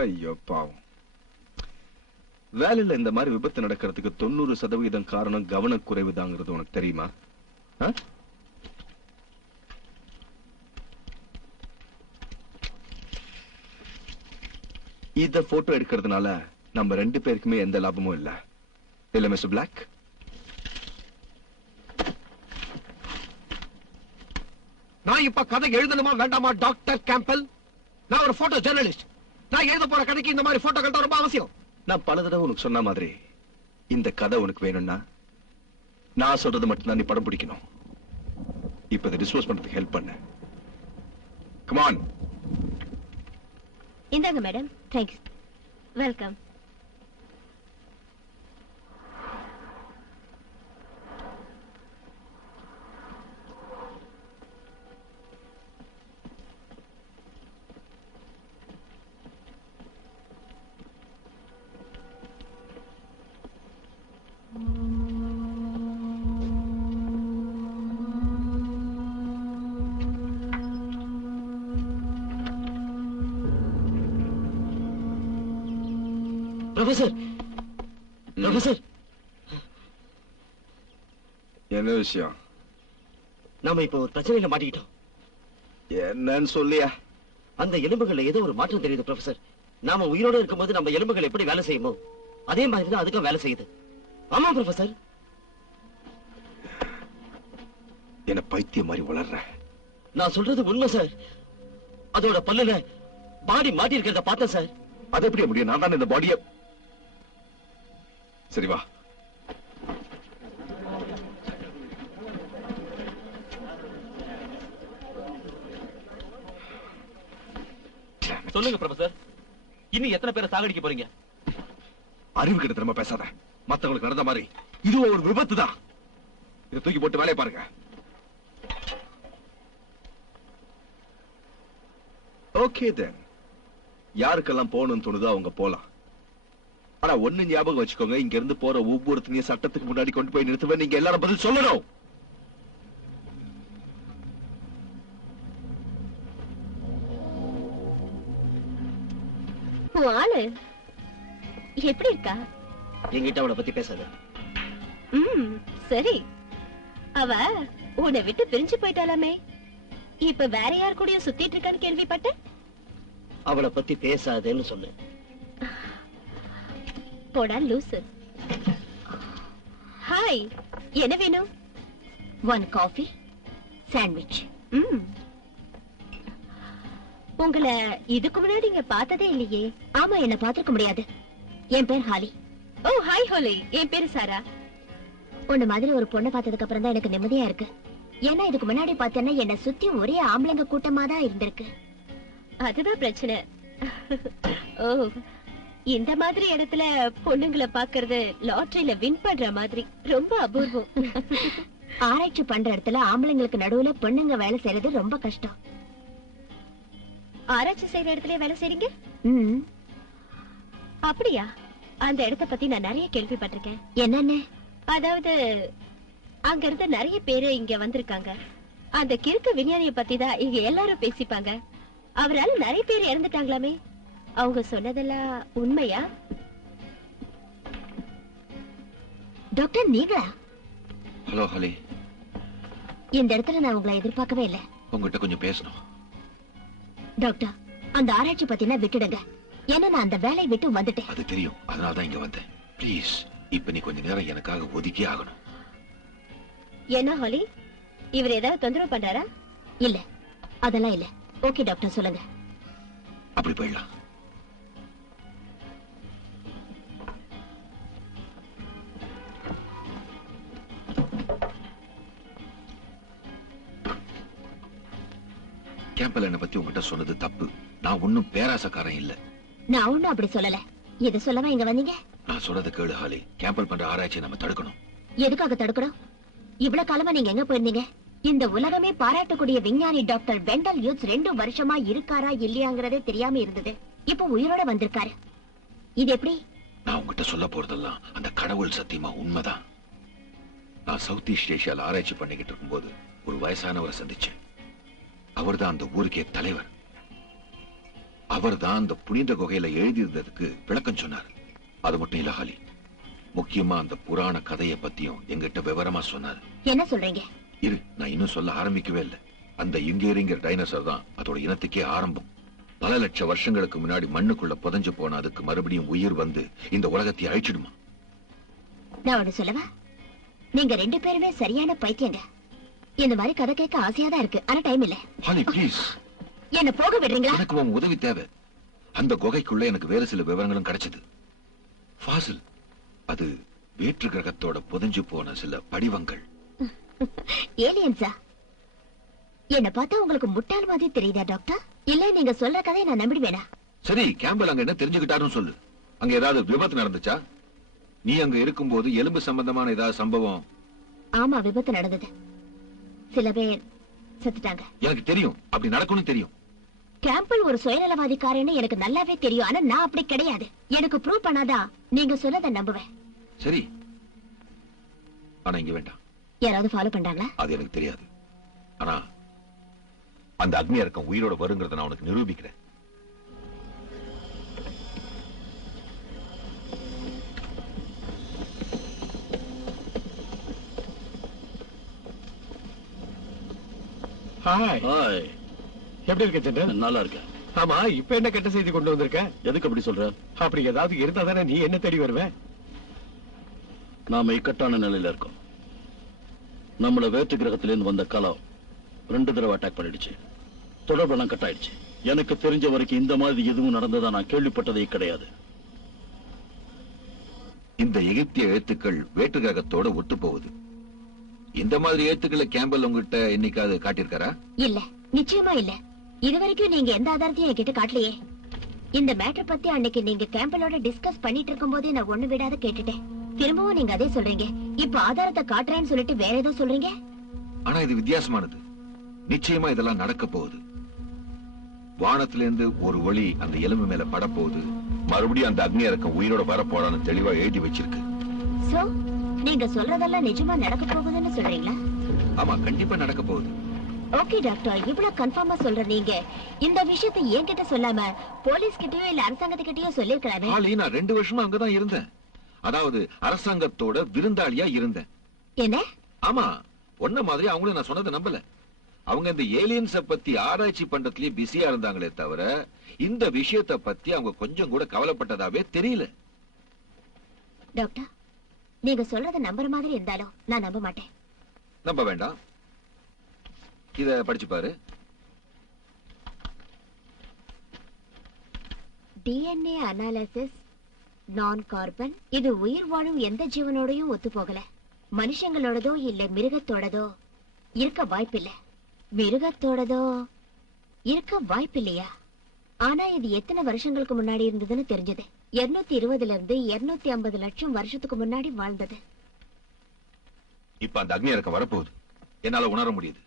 ஐயோ பாவம். வேலையில இந்த மாதிரி விபத்து நடக்கிறதுக்கு 90% காரணம் கவனக்குறைவுதாங்கிறது உனக்கு தெரியுமா? இத போட்டோ எடுக்கிறதுனால நம்ம 2 பேருக்குமே எந்த லாபமும் இல்ல. இல்ல மிஸ்டர் பிளாக்? நான் இப்ப கதை எழுதணுமா வேண்டாமா டாக்டர் கேம்பல்? நான் ஒரு போட்டோ ஜெர்னலிஸ்ட். நான் எழுத போற கதைக்கு இந்த மாதிரி போட்டோக்கள் தான் ரொம்ப அவசியம். நான் பல தடவை உனக்கு சொன்ன மாதிரி இந்த கதை உனக்கு வேணும்னா நான் சொல்றது மட்டும்தான் நீ படம் பிடிக்கணும். இப்ப இதை டிஸ்போஸ் பண்றதுக்கு ஹெல்ப் பண்ண. Come on. இந்தாங்க madam. Thanks. Welcome. Professor, professor, என்ன விஷயம்? நாம இப்ப ஒரு பிரச்சனையில மாட்டிக்கிட்டோம். என்னன்னு சொல்லியா? அந்த எலும்புகள்ல ஏதோ ஒரு மாற்றம் தெரியுது ப்ரொஃபசர். நாம உயிரோட இருக்கும்போது நம்ம எலும்புகள் எப்படி வேலை செய்யுமோ அதே மாதிரி தான் அதுக்கும் வேலை செய்யுது. ஆமா ப்ரொஃபசர். என்ன பைத்தியம் மாதிரி வளர்ற? நான் சொல்றது உண்மை சார். அதோட பல்லுல பாடி மாட்டி இருக்கிறத பார்த்தேன் சார். அது எப்படி முடியும்? நான் தான் இந்த பாடிய. சரி வா. சொல்லுங்க ப்ரொஃபசர், இன்னும் எத்தனை பேரை சாகடிக்க போறீங்க? அறிவு கிட்ட திரும்ப பேசாத. மத்தவங்களுக்கு நடந்த மாதிரி இதுவும் ஒரு விபத்து தான். இதை தூக்கி போட்டு வேலையை பாருங்க. Okay then. யாருக்கெல்லாம் போகணும்னு தோணுதோ அவங்க போலாம். ஆனா ஒண்ணு ஞாபகம் வச்சுக்கோங்க, இங்க இருந்து போற ஒவ்வொருத்தனையும் சட்டத்துக்கு முன்னாடி கொண்டு போய் நிறுத்துவேன். நீங்க எல்லாரும் பதில் சொல்லணும். ஆளு எப்படி இருக்கா? என்கிட்ட அவளை பத்தி பேசாத. சரி. அவ உன்னை விட்டு பிரிஞ்சு போயிட்டாலாமே. இப்ப வேற யார் கூடயும் சுத்திட்டு இருக்கான்னு கேள்விப்பட்டேன். அவளை பத்தி பேசாதேன்னு சொன்னேன். போடா லூசு. ஹாய், என்ன வேணும்? 1 காஃபி சாண்ட்விச். உங்களை இதுக்கு முன்னாடி இங்க பார்த்ததே இல்லையே. ஆமா, என்ன பார்த்திருக்க முடியாது. என் பேர் ஹாலி. ஓ ஹாய் ஹோலி. என் பேரு சாரா. உன்ன மாதிரி ஒரு பொண்ணை பார்த்ததுக்கு அப்புறம் தான் எனக்கு நிம்மதியா இருக்கு. ஏன்னா இதுக்கு முன்னாடி பார்த்தேன்னா என்ன சுத்தி ஒரே ஆம்பளைங்க கூட்டமா தான் இருந்திருக்கு. அதுதான் பிரச்சனை. ஓ, இந்த மாதிரி இடத்துல பொண்ணுங்களை பாக்குறது லாட்டரியில வின் பண்ற மாதிரி ரொம்ப அபூர்வம். ஆராய்ச்சி பண்ற இடத்துல ஆம்பளைங்களுக்கு நடுவுல பொண்ணுங்க வேலை செய்யறது ரொம்ப கஷ்டம். ஆராய்ச்சி செய்யற இடத்துல வேலை செய்றீங்க? அப்படியா? அந்த இடத்தை பத்தி நான் நிறைய கேள்விப்பட்டிருக்கேன். என்னன்னு? அதாவது அங்க இருந்து நிறைய பேரு இங்க வந்திருக்காங்க. அந்த கிறுக்கு விஞ்ஞானிய பத்தி தான் இங்க எல்லாரும் பேசிப்பாங்க. அவரால நிறைய பேர் இறந்துட்டாங்களாமே. அவங்க சொன்னதெல்லாம் உண்மையா? டாக்டர் நீங்களா? ஹலோ ஹலி. இந்த இடத்துல நான் உங்களை எதிர்பார்க்கவே இல்லை. உங்ககிட்ட கொஞ்சம் பேசணும். டாக்டர், அந்த ஆராய்ச்சி பத்தினா விட்டுடுங்க. ஏன்னா நான் அந்த வேலையை விட்டு வந்துட்டேன். அது தெரியும், அதனால தான் இங்க வந்தேன். ப்ளீஸ், இப்ப நீ கொஞ்ச நேரம் எனக்காக ஒதுக்கி ஆகணும். என்ன ஹாலி, இவர் ஏதாவது தொந்தரவு பண்றாரா? இல்ல, அதெல்லாம் இல்ல. ஓகே டாக்டர், சொல்லுங்க. அப்படி போயிடலாம். கேம்பல் என்ன பத்தி உங்ககிட்ட சொன்னது தப்பு. நான் ஒன்னும் பேராசக்காரன் இல்ல. நான் ஒன்னும் அப்படி சொல்லல. எது சொல்லவா இங்க வந்தீங்க? நான் சொல்றத கேளு ஹாலி. கேம்பல் பண்ற ஆராய்ச்சியை நம்ம தடுக்கணும். எதுக்காக தடுக்கணும்? இவ்வளவு காலமா நீங்க எங்க போயிருந்தீங்க? இந்த உலகமே பாராட்டக்கூடிய விஞ்ஞானி டாக்டர் வெண்டல் யூட்ஸ் 2 வருஷமா இருக்காரா இல்லையாங்கிறதே தெரியாம இருந்தது. இப்ப உயிரோட வந்திருக்காரு. இது எப்படி? நான் உங்ககிட்ட சொல்ல போறதெல்லாம் அந்த கடவுள் சத்தியமா உண்மைதான். நான் சவுத் ஈஸ்ட் ஏஷியால ஆராய்ச்சி பண்ணிக்கிட்டு இருக்கும்போது ஒரு வயசானவரை சந்திச்சேன். அவர்தான் அந்த ஊருக்கே தலைவர். அவர் தான் அந்த புனித குகையில எழுதியிருந்ததுக்கு விளக்கம் சொன்னார். அது மட்டும் இல்ல ஹாலி, முக்கியமா அந்த புராண கதையை பத்தியும் எங்கிட்ட விவரமா சொன்னார். என்ன சொல்றீங்க? இரு, நான் இன்னும் சொல்ல ஆரம்பிக்கவே இல்லை. அந்த யுங்கேரிங்கிற டைனோசர் தான் அதோட இனத்துக்கே ஆரம்பம். பல லட்ச வருஷங்களுக்கு முன்னாடி மண்ணுக்குள்ள புதைஞ்சு போன அதுக்கு மறுபடியும் உயிர் வந்து இந்த உலகத்தை அழிச்சிடுமா. நான் ஒண்ணு சொல்லவா? நீங்க 2 பேருமே சரியான பைத்தியங்க. இந்த மாதிரி கதை கேட்க ஆசையா தான் இருக்கு, ஆனா டைம் இல்ல. ஹாலி ப்ளீஸ், என்ன போக விடுறீங்களா? எனக்கு உன் உதவி தேவை. அந்த குகைக்குள்ள எனக்கு வேற சில விவரங்களும் கிடைச்சது. ஃபாசில், அது வேற்று கிரகத்தோட புதைஞ்சு போன சில படிவங்கள். ஏலியன்ஸா? என்ன பார்த்தா உங்களுக்கு முட்டாள் மாதிரி தெரியுதா டாக்டர்? இல்ல நீங்க சொல்ற கதையை நான் நம்பிடுவேனா? சரி, கேம்பல் அங்க என்ன தெரிஞ்சுக்கிட்டாருன்னு சொல்லு. அங்க ஏதாவது விபத்து நடந்துச்சா? நீ அங்க இருக்கும்போது எலும்பு சம்பந்தமான ஏதாவது சம்பவம்? ஆமா, விபத்து நடந்தது. சில பேர் செத்துட்டாங்க. எனக்கு தெரியும், அப்படி நடக்கும்னு தெரியும். கேம்பல் ஒரு சுயநலவாதிக்காரன்னு எனக்கு நல்லாவே தெரியும். ஆனா நான் அப்படி கிடையாது. எனக்கு ப்ரூவ் பண்ணாதான் நீங்க சொன்னதை நம்புவேன். சரி, ஆனா இங்க வேண்டாம். யாராவது ஃபாலோ பண்றாங்களா? அது எனக்கு தெரியாது. ஆனா அந்த அக்னி இறக்கம் உயிரோட வருங்கிறத நான் உனக்கு நிரூபிக்கிறேன். ஹாய். ஹாய், எப்படி இருக்க ஜெனரல்? நல்லா இருக்கேன். ஆமா, இப்ப என்ன கெட்ட செய்தி கொண்டு வந்திருக்க? எதுக்கு அப்படி சொல்ற? அப்படி ஏதாவது இருந்தா தானே நீ என்ன தேடி வருவ? நாம இக்கட்டான நிலையில இருக்கோம். நம்மள வேற்று கிரகத்திலிருந்து வந்த கலம் 2 தடவை அட்டாக் பண்ணிடுச்சு. தொடர்பெல்லாம் கட் ஆயிடுச்சு. எனக்கு தெரிஞ்ச வரைக்கும் இந்த மாதிரி எதுவும் நடந்ததா நான் கேள்விப்பட்டதே கிடையாது. இந்த எகிப்திய எழுத்துக்கள் வேற்று கிரகத்தோட ஒத்து போகுது. இந்த மாதிரி எழுத்துக்களை கேம்பல் உங்ககிட்ட என்னைக்காவது காட்டியிருக்காரா? இல்ல, நிச்சயமா இல்ல. இதுவரைக்கும் நீங்க எந்த ஆதாரத்தையும் என்கிட்ட காட்டலையே. இந்த மேட்டர் பத்தி அன்னைக்கு நீங்க கேம்பலோட டிஸ்கஸ் பண்ணிட்டு இருக்கும் போதே நான் ஒண்ணு விடாத கேட்டுட்டேன். திரும்பவும் நீங்க அதே சொல்றீங்க. இப்ப ஆதாரத்தை காட்டுறேன்னு சொல்லிட்டு வேற ஏதோ சொல்றீங்க. ஆனா இது வித்தியாசமானது. நிச்சயமா இதெல்லாம் நடக்க போகுது. வானத்திலிருந்து ஒரு ஒளி அந்த எலும்பு மேல பட போகுது. மறுபடியும் அந்த அக்னி இறக்கம் உயிரோட வரப்போறான்னு தெளிவா எழுதி வச்சிருக்கு. சோ நீங்க சொல்றதெல்லாம் நிஜமா நடக்க போகுதுன்னு சொல்றீங்களா? ஆமா, கண்டிப்பா நடக்க போகுது. ஓகே டாக்டர், இவ்வளவு கன்ஃபார்மா சொல்ற நீங்க இந்த விஷயத்தை என்கிட்ட சொல்லாம போலீஸ் கிட்டயோ இல்ல அரசாங்கத்துக்கிட்டயோ சொல்லிருக்கலாமே. ஹாலி, நான் 2 வருஷமா அங்கதான் இருந்தேன். அதாவது அரசாங்கத்தோட விருந்தாளியா இருந்தேன். என்ன? ஆமா, ஒன்ன மாதிரி அவங்களும் நான் சொன்னதை நம்பல. அவங்க இந்த ஏலியன்ஸ பத்தி ஆராய்ச்சி பண்றதுலயே பிஸியா இருந்தாங்களே தவிர இந்த விஷயத்தை பத்தி அவங்க கொஞ்சம் கூட கவலைப்பட்டதாவே தெரியல. டாக்டர், நீங்க சொல்றத நம்புற மாதிரி இருந்தாலும் நான் நம்ப மாட்டேன். நம்ப வேண்டாம், இத படிச்சு பாரு. டிஎன்ஏ அனாலிசிஸ் நான் கார்பன். இது உயிர் வாழும் எந்த ஜீவனோடையும் ஒத்து போகல. மனுஷங்களோடதோ இல்ல மிருகத்தோடதோ இருக்க வாய்ப்பில்லை. மிருகத்தோடதோ இருக்க வாய்ப்பில்லையா? ஆனா இது எத்தனை வருஷங்களுக்கு முன்னாடி இருந்ததுன்னு தெரிஞ்சது. 220 இருந்து 250 லட்சம் வருஷத்துக்கு முன்னாடி வாழ்ந்தது. இப்ப அந்த அக்னி இறக்கம் வரப்போகுது. என்னால உணர முடியுது.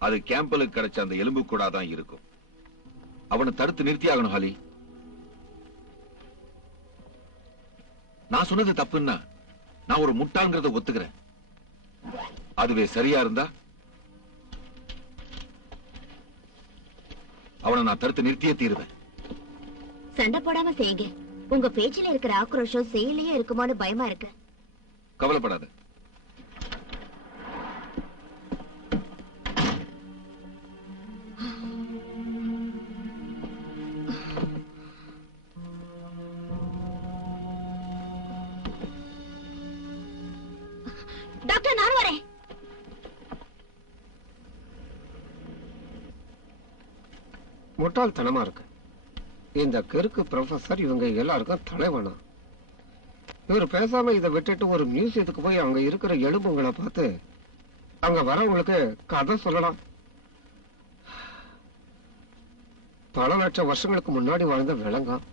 அது கேம்பலுக்கு கிடைச்ச அந்த எலும்பு கூட தான் இருக்கும். அவனை தடுத்து நிறுத்தி ஆகணும் ஹாலி. நான் சொன்னது தப்புன்னா நான் ஒரு முட்டாள்ங்கிறத ஒத்துக்கிறேன். அதுவே சரியா இருந்தா அவனை நான் தடுத்து நிறுத்தியே தீருவேன். சண்டை போடாம செய்யுங்க. உங்க பேச்சில இருக்கிற ஆக்ரோஷம் செயலையே இருக்குமான்னு பயமா இருக்கு. கவலைப்படாத. டாக்டர், நான் வரேன். முட்டாள்தனமா இருக்கு. இந்த கிறுக்கு ப்ரொஃபசர் இவங்க எல்லாருக்கும் தலைவனா. இவர் பேசாம இதை விட்டுட்டு ஒரு மியூசியத்துக்கு போய் அங்க இருக்கிற எலும்புங்களை பார்த்து அங்க வரவங்களுக்கு கதை சொல்லலாம். பல லட்சம் வருஷங்களுக்கு முன்னாடி வாழ்ந்த விலங்கம்.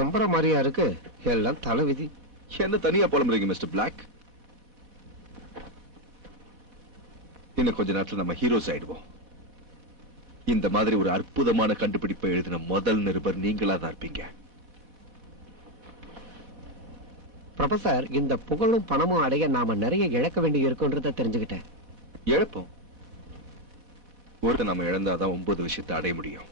நம்புற மாதிரியா இருக்கு. எல்லாம் தலைவிதி. என்ன தனியா புலம்புறீங்க மிஸ்டர் பிளாக்? இன்னும் கொஞ்ச நேரத்துல நம்ம ஹீரோஸ் ஆயிடுவோம். இந்த மாதிரி ஒரு அற்புதமான கண்டுபிடிப்பை எழுதின முதல் நிருபர் நீங்களா தான் இருப்பீங்க. ப்ரொஃபசர், இந்த புகழும் பணமும் அடைய நாம நிறைய இழக்க வேண்டி இருக்குன்றத தெரிஞ்சுக்கிட்டேன். இழப்போம். ஒரு நம்ம இழந்தாதான் 9 விஷயத்தை அடைய முடியும்.